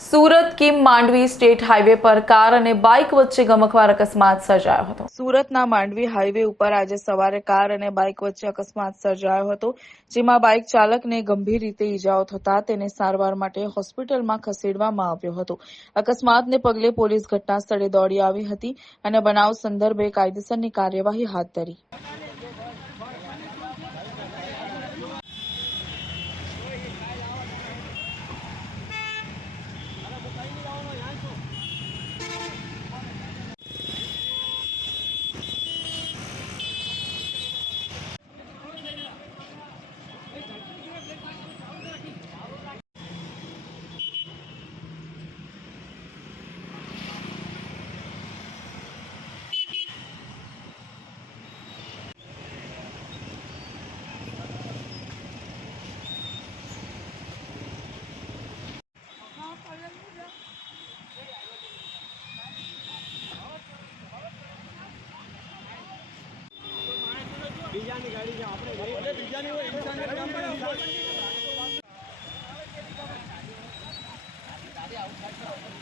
Surat Kim Mandvi state highway પર car અને bike વચ્ચે ગમખવાર અકસ્માત સર્જાયો હતો. સુરતના માંડવી હાઈવે ઉપર આજે સવારે કાર અને બાઇક વચ્ચે અકસ્માત સર્જાયો હતો, જેમાં બાઇક ચાલકને ગંભીર રીતે ઈજાઓ થતા તેને સારવાર માટે હોસ્પિટલમાં ખસેડવામાં આવ્યો હતો. અકસ્માતને પગલે પોલીસ ઘટના સ્થળે દોડી આવી હતી અને બનાવ સંદર્ભે કાયદેસરની કાર્યવાહી હાથ ધરી. બીજાની ગાડી છે આપણે બીજાની હોય ગાડી આઉટ